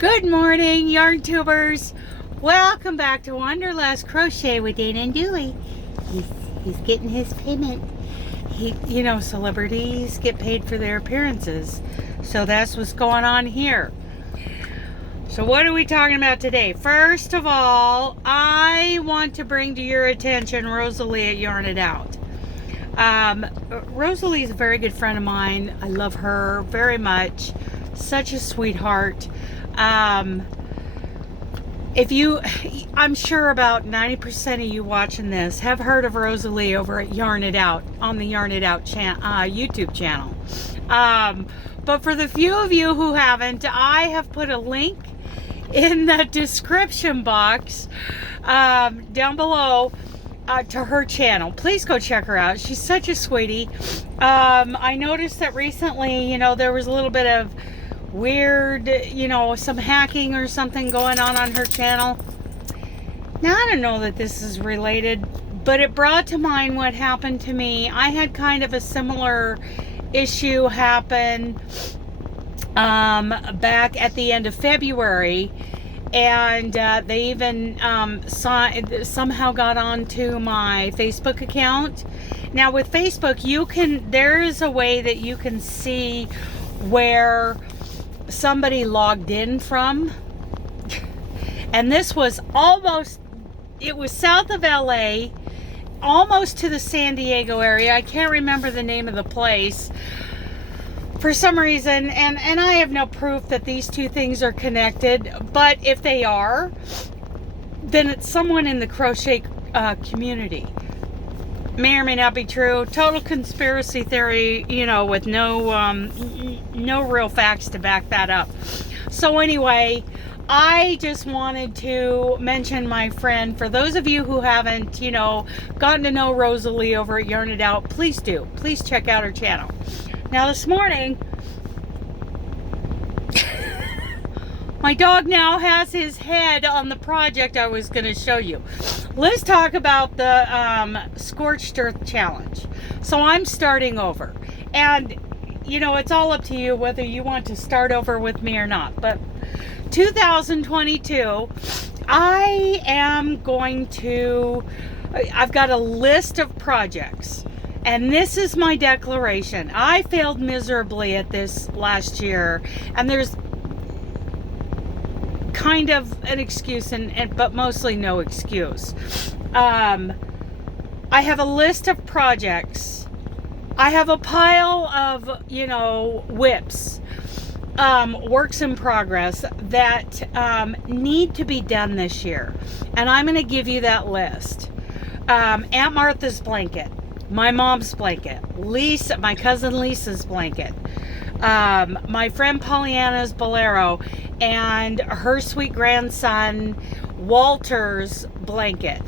Good morning, yarn tubers. Welcome back to Wanderlust Crochet with Dana and Dewey. He's getting his payment. Celebrities get paid for their appearances. So that's what's going on here. So what are we talking about today? First of all, I want to bring to your attention Rosalie at Yarn It Out. Rosalie is a very good friend of mine. I love her very much. Such a sweetheart. I'm sure about 90% of you watching this have heard of Rosalie over at Yarn It Out on the Yarn It Out YouTube channel. But for the few of you who haven't, I have put a link in the description box down below to her channel. Please go check her out. She's such a sweetie. I noticed that recently, there was a little bit of weird, some hacking or something going on her channel. Now, I don't know that this is related, but it brought to mind what happened to me. I had kind of a similar issue happen back at the end of February, and they even somehow got onto my Facebook account. Now, with Facebook, there is a way that you can see where somebody logged in from, and this was it was south of LA, almost to the San Diego area. I can't remember the name of the place for some reason, and I have no proof that these two things are connected, but if they are, then it's someone in the crochet community. May or may not be true. Total conspiracy theory, with no real facts to back that up. So anyway, I just wanted to mention my friend. For those of you who haven't, gotten to know Rosalie over at Yarn It Out, please do. Please check out her channel. Now this morning, my dog now has his head on the project I was going to show you. Let's talk about the Scorched Earth Challenge. So I'm starting over. And, it's all up to you whether you want to start over with me or not. But 2022, I've got a list of projects. And this is my declaration. I failed miserably at this last year. And there's kind of an excuse, but mostly no excuse. I have a list of projects. I have a pile of, whips, works in progress that need to be done this year. And I'm going to give you that list. Aunt Martha's blanket, my mom's blanket, my cousin Lisa's blanket, my friend Pollyanna's bolero, and her sweet grandson Walter's blanket.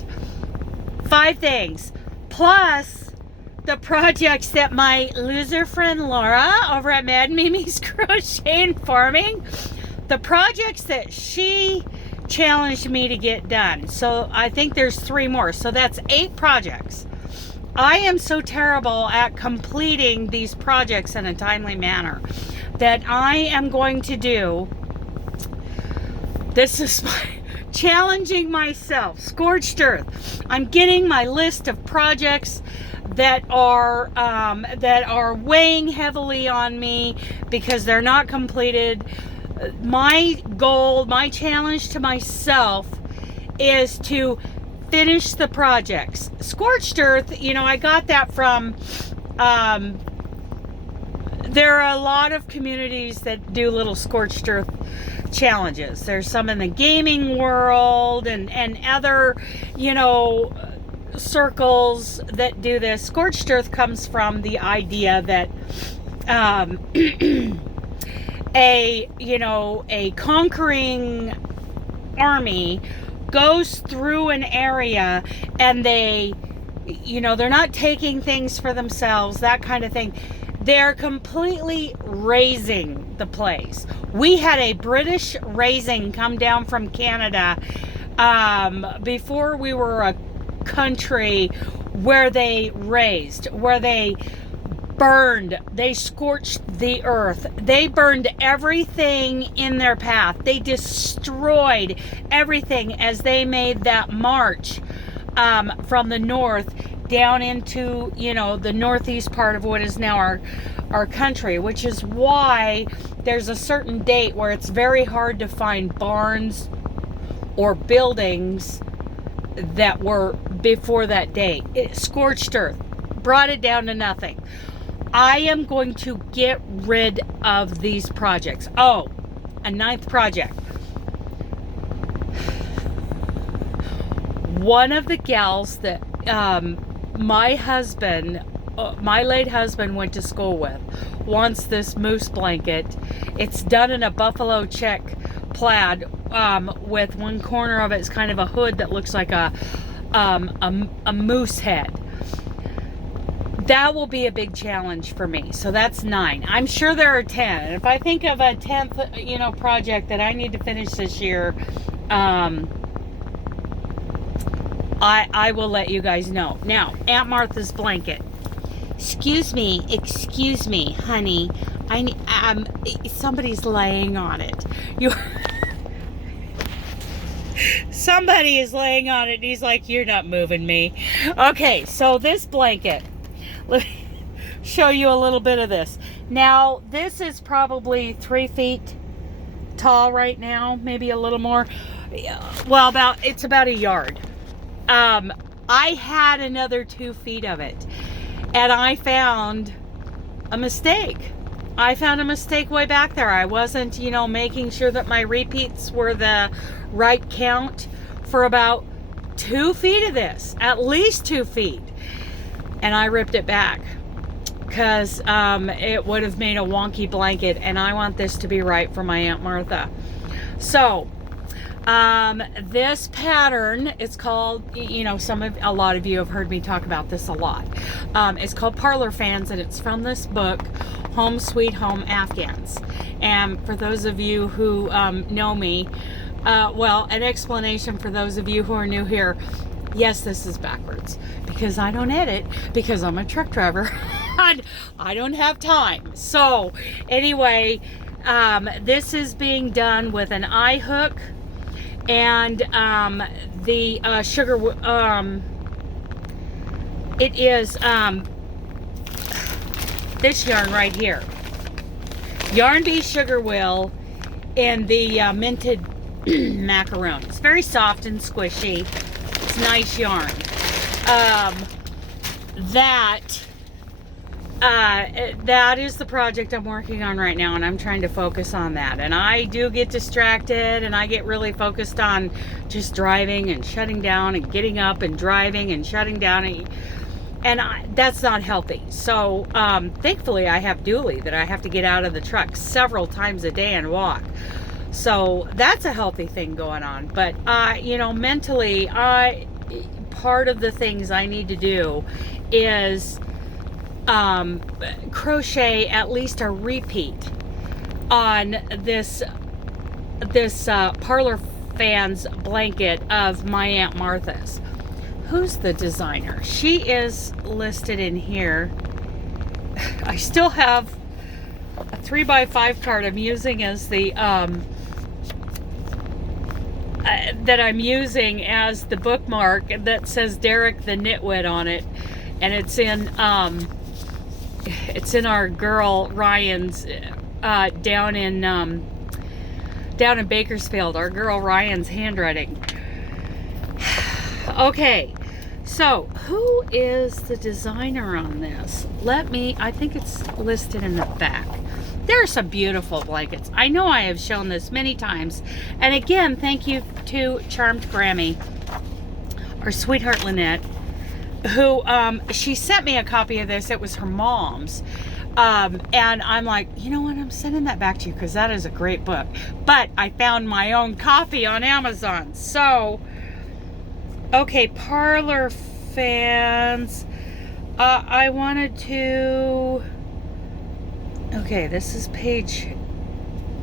5 things. Plus the projects that my loser friend Laura over at Mad Mimi's Crochet and Farming, the projects that she challenged me to get done. So I think there's 3 more. So that's 8 projects. I am so terrible at completing these projects in a timely manner that I am going to do. This is challenging myself. Scorched Earth. I'm getting my list of projects that are weighing heavily on me because they're not completed. My goal, my challenge to myself is to finish the projects. Scorched Earth, I got that from, there are a lot of communities that do little Scorched Earth challenges. There's some in the gaming world and other, circles that do this. Scorched Earth comes from the idea that a conquering army goes through an area and they're not taking things for themselves, that kind of thing. They're completely raising the place. We had a British raising come down from Canada before we were a country where they raised, where they burned. They scorched the earth. They burned everything in their path. They destroyed everything as they made that march from the north down into, you know, the northeast part of what is now our country, which is why there's a certain date where it's very hard to find barns or buildings that were before that date. Scorched earth, brought it down to nothing. I am going to get rid of these projects. Oh, a 9th project. One of the gals that my husband, my late husband went to school with, wants this moose blanket. It's done in a buffalo check plaid with one corner of it is kind of a hood that looks like a moose head. That will be a big challenge for me. So that's 9. I'm sure there are 10. And if I think of a 10th, you know, project that I need to finish this year, I will let you guys know. Now, Aunt Martha's blanket. Excuse me, honey. Somebody's laying on it. Somebody is laying on it, and he's like, "You're not moving me." Okay, so this blanket. Let me show you a little bit of this. Now, this is probably 3 feet tall right now, maybe a little more. Well, it's about a yard. I had another 2 feet of it, and I found a mistake. I found a mistake way back there. I wasn't, you know, making sure that my repeats were the right count for about 2 feet of this, at least 2 feet. And I ripped it back because it would have made a wonky blanket, and I want this to be right for my Aunt Martha. So this pattern, it's called, you know, a lot of you have heard me talk about this a lot. It's called Parlor Fans, and it's from this book, Home Sweet Home Afghans. And for those of you who know me, well, an explanation for those of you who are new here. Yes, this is backwards because I don't edit, because I'm a truck driver. I don't have time. So anyway, this is being done with an eye hook and the sugar, it is this yarn right here, Yarn Bee Sugar Will in the minted macaroon. It's very soft and squishy. It's nice yarn. That is the project I'm working on right now, and I'm trying to focus on that. And I do get distracted, and I get really focused on just driving and shutting down and getting up and driving and shutting down, and that's not healthy. So thankfully I have dually that I have to get out of the truck several times a day and walk. So that's a healthy thing going on. But you know, mentally, part of the things I need to do is crochet at least a repeat on this Parlor Fans blanket of my Aunt Martha's. Who's the designer? She is listed in here. I still have a 3x5 card I'm using as the that I'm using as the bookmark that says Derek the Knitwit on it, and it's in our girl Ryan's down in Bakersfield, our girl Ryan's handwriting. Okay, so who is the designer on this? I think it's listed in the back. There are some beautiful blankets. I know I have shown this many times. And again, thank you to Charmed Grammy, our sweetheart Lynette, who, she sent me a copy of this. It was her mom's. And I'm like, you know what? I'm sending that back to you because that is a great book. But I found my own copy on Amazon. So, okay, Parlor Fans. I wanted to... Okay, this is page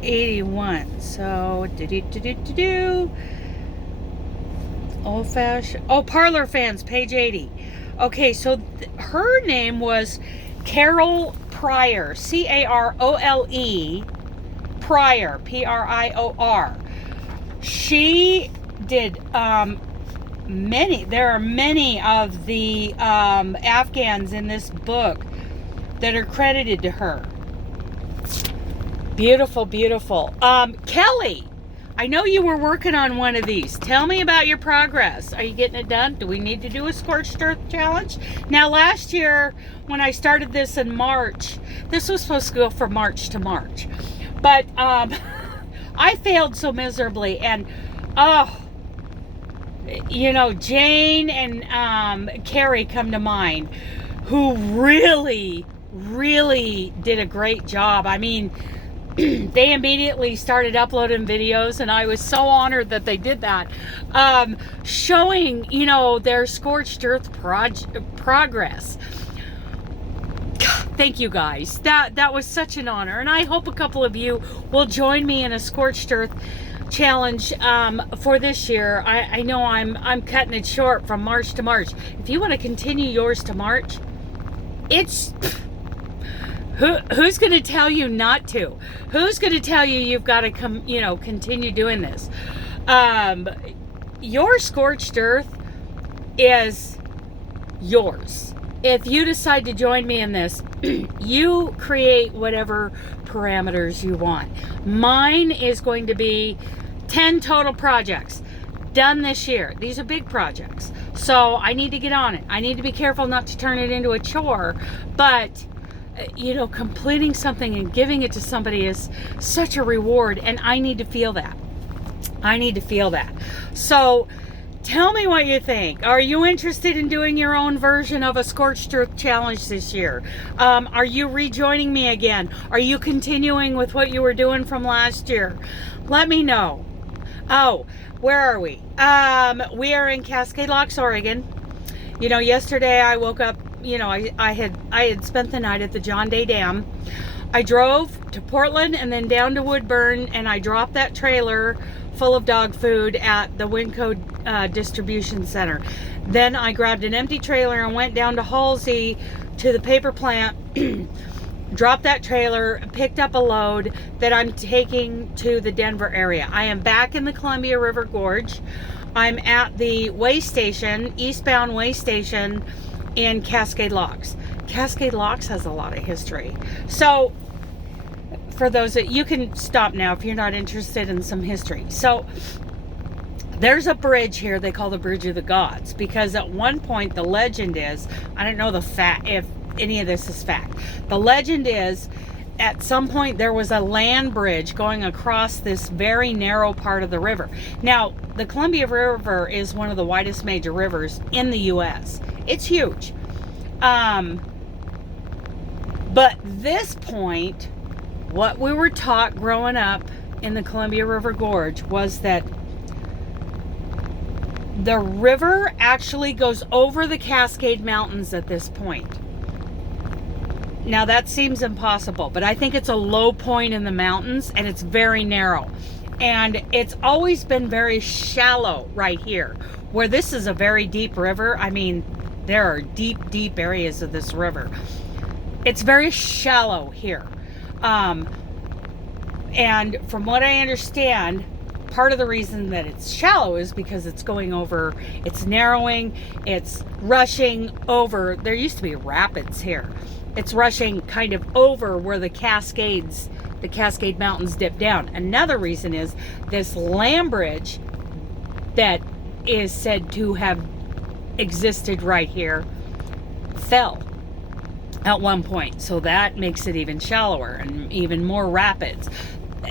81. So, old fashioned. Oh, Parlor Fans, page 80. Okay, so her name was Carol Pryor, C-A-R-O-L-E, Pryor, P-R-I-O-R. She did there are many of the Afghans in this book that are credited to her. Beautiful, beautiful. Kelly, I know you were working on one of these. Tell me about your progress. Are you getting it done? Do we need to do a Scorched Earth challenge? Now, last year, when I started this in March, this was supposed to go from March to March. But I failed so miserably. And, you know, Jane and Carrie come to mind, who really, really did a great job. I mean, they immediately started uploading videos, and I was so honored that they did that, showing, you know, their Scorched Earth progress. Thank you guys. That was such an honor, and I hope a couple of you will join me in a Scorched Earth challenge for this year. I know I'm cutting it short from March to March. If you want to continue yours to March, it's who's going to tell you not to? Who's going to tell you you've got to continue doing this? Your Scorched Earth is yours. If you decide to join me in this, you create whatever parameters you want. Mine is going to be 10 total projects done this year. These are big projects, so I need to get on it. I need to be careful not to turn it into a chore, but you know, completing something and giving it to somebody is such a reward, and I need to feel that. I need to feel that. So tell me what you think. Are you interested in doing your own version of a Scorched Earth challenge this year? Are you rejoining me again? Are you continuing with what you were doing from last year? Let me know. Oh, where are we? We are in Cascade Locks, Oregon. You know, yesterday I woke up, you know, I had spent the night at the John Day Dam. I drove to Portland and then down to Woodburn, and I dropped that trailer full of dog food at the Winco distribution center. Then I grabbed an empty trailer and went down to Halsey to the paper plant, dropped that trailer, picked up a load that I'm taking to the Denver area. I am back in the Columbia River Gorge. I'm at the way station, eastbound way station in Cascade Locks. Cascade Locks has a lot of history. So for those that, you can stop now if you're not interested in some history. So there's a bridge here they call the Bridge of the Gods, because at one point the legend is, I don't know the fact, if any of this is fact. The legend is at some point there was a land bridge going across this very narrow part of the river. Now, the Columbia River is one of the widest major rivers in the U.S. It's huge. But this point, what we were taught growing up in the Columbia River Gorge was that the river actually goes over the Cascade Mountains at this point. Now that seems impossible, but I think it's a low point in the mountains, and it's very narrow. And it's always been very shallow right here, where this is a very deep river. I mean, there are deep, deep areas of this river. It's very shallow here. And from what I understand, part of the reason that it's shallow is because it's going over, it's narrowing, it's rushing over. There used to be rapids here. It's rushing kind of over where the Cascade Mountains dip down. Another reason is this land bridge that is said to have existed right here fell at one point. So that makes it even shallower and even more rapids.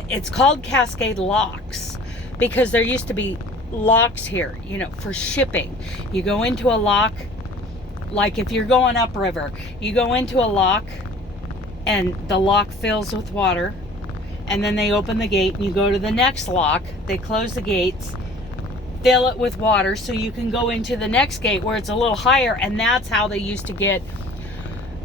It's called Cascade Locks because there used to be locks here, you know, for shipping. You go into a lock, like if you're going upriver, you go into a lock and the lock fills with water, and then they open the gate and you go to the next lock, they close the gates, fill it with water so you can go into the next gate where it's a little higher. And that's how they used to get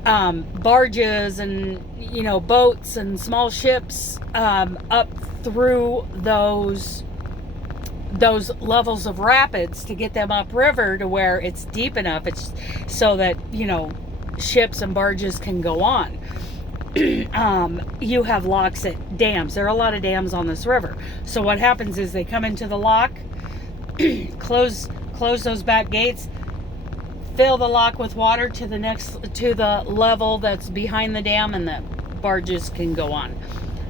barges and, you know, boats and small ships up through those levels of rapids to get them upriver to where it's deep enough, it's so that, you know, ships and barges can go on. You have locks at dams. There are a lot of dams on this river. So what happens is they come into the lock, close those back gates, fill the lock with water to the level that's behind the dam, and the barges can go on.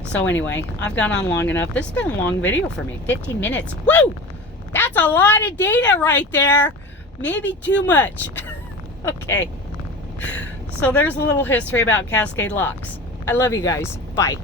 So anyway, I've gone on long enough. This has been a long video for me. 15 minutes. Woo! That's a lot of data right there. Maybe too much. Okay. So there's a little history about Cascade Locks. I love you guys. Bye.